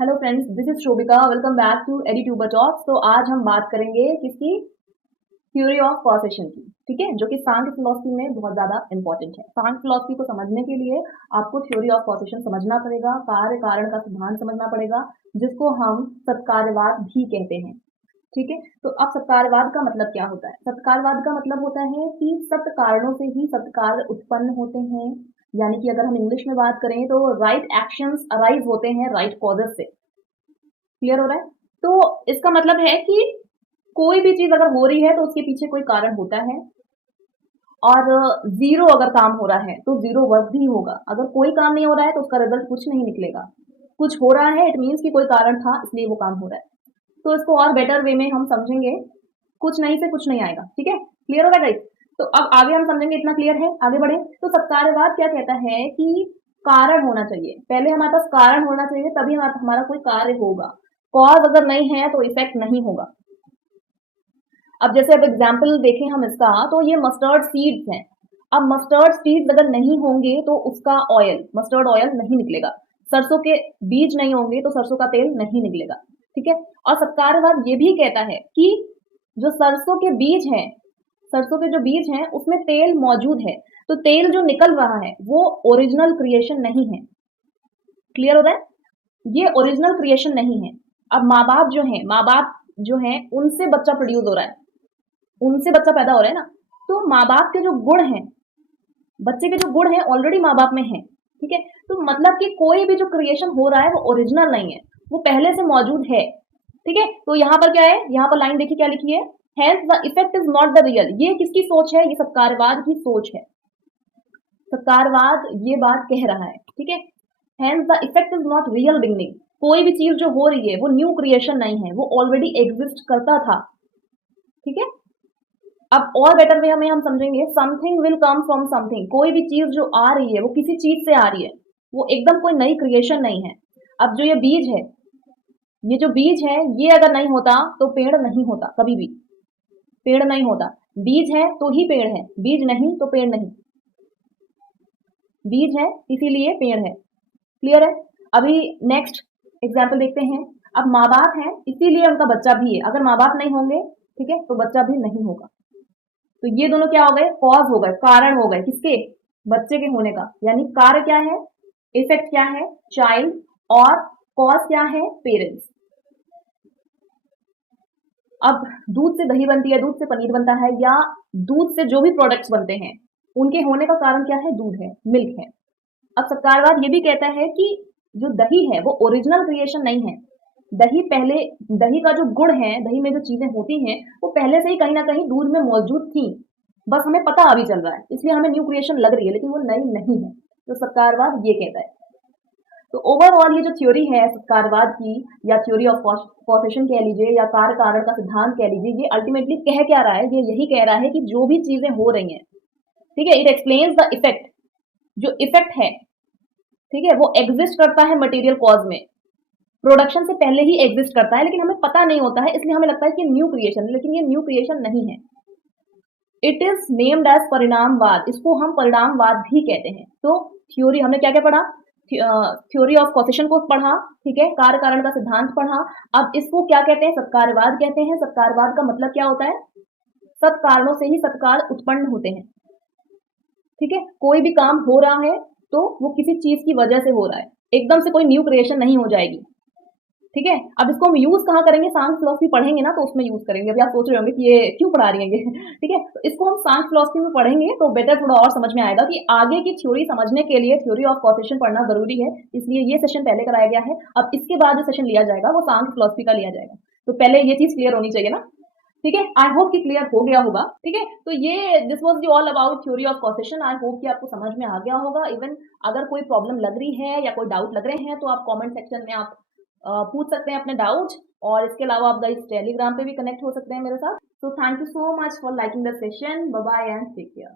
Hello friends, this is Shobhika. Welcome back to ADTuber talks. तो आज हम बात करेंगे किसकी? थ्योरी ऑफ कॉसेशन की। ठीक है, जो कि सांख्य फिलॉसफी में बहुत ज्यादा इंपॉर्टेंट है। सांख्य फिलॉसफी को समझने के लिए आपको थ्योरी ऑफ कॉसेशन समझना पड़ेगा, कार्य कारण का सिद्धांत समझना पड़ेगा, जिसको हम सत्कार्यवाद भी कहते हैं। ठीक है, तो अब सत्कार्यवाद का मतलब क्या होता है? सत्कार्यवाद का मतलब होता है कि सत्य कारणों से ही सत्कार्य उत्पन्न होते हैं। यानी कि अगर हम इंग्लिश में बात करें तो राइट एक्शंस अराइज होते हैं राइट कॉजेस से। क्लियर हो रहा है? तो इसका मतलब है कि कोई भी चीज अगर हो रही है तो उसके पीछे कोई कारण होता है, और जीरो अगर काम हो रहा है तो जीरो वर्क भी होगा। अगर कोई काम नहीं हो रहा है तो उसका रिजल्ट कुछ नहीं निकलेगा। कुछ हो रहा है इट मीन्स कि कोई कारण था, इसलिए वो काम हो रहा है। तो इसको और बेटर वे में हम समझेंगे, कुछ नहीं से कुछ नहीं आएगा। ठीक है, क्लियर होगा गाइस? तो अब आगे हम समझेंगे, इतना क्लियर है? आगे बढ़े। तो सत्कार्यवाद क्या कहता है कि कारण होना चाहिए, पहले हमारे पास कारण होना चाहिए, तभी हमारा कोई कार्य होगा। कॉज अगर नहीं है तो इफेक्ट नहीं होगा। अब जैसे अब एग्जाम्पल देखें हम इसका, तो ये मस्टर्ड सीड्स हैं। अब मस्टर्ड सीड्स अगर नहीं होंगे तो उसका ऑयल, मस्टर्ड ऑयल नहीं निकलेगा। सरसों के बीज नहीं होंगे तो सरसों का तेल नहीं निकलेगा। ठीक है, और सत्कारवाद ये भी कहता है कि जो सरसों के बीज हैं, सरसों के जो बीज हैं उसमें तेल मौजूद है, तो तेल जो निकल रहा है वो ओरिजिनल क्रिएशन नहीं है। क्लियर हो रहा है? ये ओरिजिनल क्रिएशन नहीं है। अब माँ बाप जो है उनसे बच्चा प्रोड्यूस हो रहा है, उनसे बच्चा पैदा हो रहा है ना। तो माँ बाप के जो गुण हैं, बच्चे के जो गुण हैं ऑलरेडी माँ बाप में हैं। ठीक है, तो मतलब कि कोई भी जो क्रिएशन हो रहा है वो ओरिजिनल नहीं है, वो पहले से मौजूद है। ठीक है, तो यहाँ पर क्या है, यहाँ पर लाइन देखिए क्या लिखी है, hence the effect is not the real. ये किसकी सोच है? ये सत्कारवाद की सोच है। सत्कारवाद ये बात कह रहा है। ठीक है, hence the effect is not real beginning. कोई भी चीज जो हो रही है वो न्यू क्रिएशन नहीं है, वो ऑलरेडी एग्जिस्ट करता था। ठीक है, अब और बेटर वे में हम समझेंगे, something will come from something. कोई भी चीज जो आ रही है वो किसी चीज से आ रही है, वो एकदम कोई नई क्रिएशन नहीं है। अब जो ये बीज है, ये जो बीज है, ये अगर नहीं होता तो पेड़ नहीं होता, कभी भी पेड़ नहीं होता। बीज है तो ही पेड़ है, बीज नहीं तो पेड़ नहीं। बीज है इसीलिए पेड़ है। क्लियर है? अभी नेक्स्ट एग्जाम्पल देखते हैं। अब माँ बाप है इसीलिए उनका बच्चा भी है, अगर माँ बाप नहीं होंगे, ठीक है, तो बच्चा भी नहीं होगा। तो ये दोनों क्या हो गए? कॉज हो गए, कारण हो गए किसके? बच्चे के होने का। यानी कार्य क्या है? इफेक्ट क्या है? चाइल्ड। और कॉज क्या है? पेरेंट्स। अब दूध से दही बनती है, दूध से पनीर बनता है, या दूध से जो भी प्रोडक्ट्स बनते हैं, उनके होने का कारण क्या है? दूध है, मिल्क है। अब सत्कारवाद ये भी कहता है कि जो दही है वो ओरिजिनल क्रिएशन नहीं है। दही पहले, दही का जो गुण है, दही में जो चीजें होती हैं वो पहले से ही कहीं ना कहीं दूध में मौजूद थी, बस हमें पता अभी चल रहा है, इसलिए हमें न्यू क्रिएशन लग रही है, लेकिन वो नई नहीं है। तो सत्कारवाद ये कहता है। तो ओवरऑल ये जो थ्योरी है सत्कारवाद की, या थ्योरी ऑफ कॉसेशन कह लीजिए, या कार्य कारण का सिद्धांत कह लीजिए, ये अल्टीमेटली कह क्या रहा है? ये यही कह रहा है कि जो भी चीजें हो रही हैं, ठीक है, इट एक्सप्लेन्स द इफेक्ट। जो इफेक्ट है, ठीक है, वो एग्जिस्ट करता है मटेरियल कॉज में, प्रोडक्शन से पहले ही एग्जिस्ट करता है, लेकिन हमें पता नहीं होता है, इसलिए हमें लगता है कि न्यू क्रिएशन, लेकिन ये न्यू क्रिएशन नहीं है। इट इज नेम्ड एज परिणामवाद, इसको हम परिणामवाद भी कहते हैं। तो थ्योरी हमने क्या क्या पढ़ा? थ्योरी ऑफ कॉसेशन को पढ़ा, ठीक है, कार्य कारण का सिद्धांत पढ़ा। अब इसको क्या कहते हैं? सत्कारवाद कहते हैं। सत्कारवाद का मतलब क्या होता है? सत्कारणों से ही सत्कार उत्पन्न होते हैं। ठीक है, कोई भी काम हो रहा है तो वो किसी चीज की वजह से हो रहा है, एकदम से कोई न्यू क्रिएशन नहीं हो जाएगी। ठीक है, अब इसको हम यूज कहाँ करेंगे? सांख्य फिलॉसफी पढ़ेंगे ना, तो उसमें यूज करेंगे। अभी आप सोच रहे होंगे कि ये क्यों पढ़ा रही है ये ठीक है, तो इसको हम सांख्य फिलॉसफी में पढ़ेंगे तो बेटर थोड़ा और समझ में आएगा कि आगे की थ्योरी समझने के लिए थ्योरी ऑफ कॉसेशन पढ़ना जरूरी है, इसलिए ये सेशन पहले कराया गया है। अब इसके बाद जो सेशन लिया जाएगा वो सांख्य फिलॉसफी का लिया जाएगा, तो पहले ये चीज क्लियर होनी चाहिए ना। ठीक है, आई होप कि क्लियर हो गया होगा। ठीक है, तो ये this was the all about theory of causation. I hope कि आपको समझ में आ गया होगा। इवन अगर कोई प्रॉब्लम लग रही है या कोई डाउट लग रहे हैं तो आप कमेंट सेक्शन में आप पूछ सकते हैं अपने डाउट, और इसके अलावा आप गाइस टेलीग्राम पे भी कनेक्ट हो सकते हैं मेरे साथ। So thank you so much for liking the session. Bye bye and take care.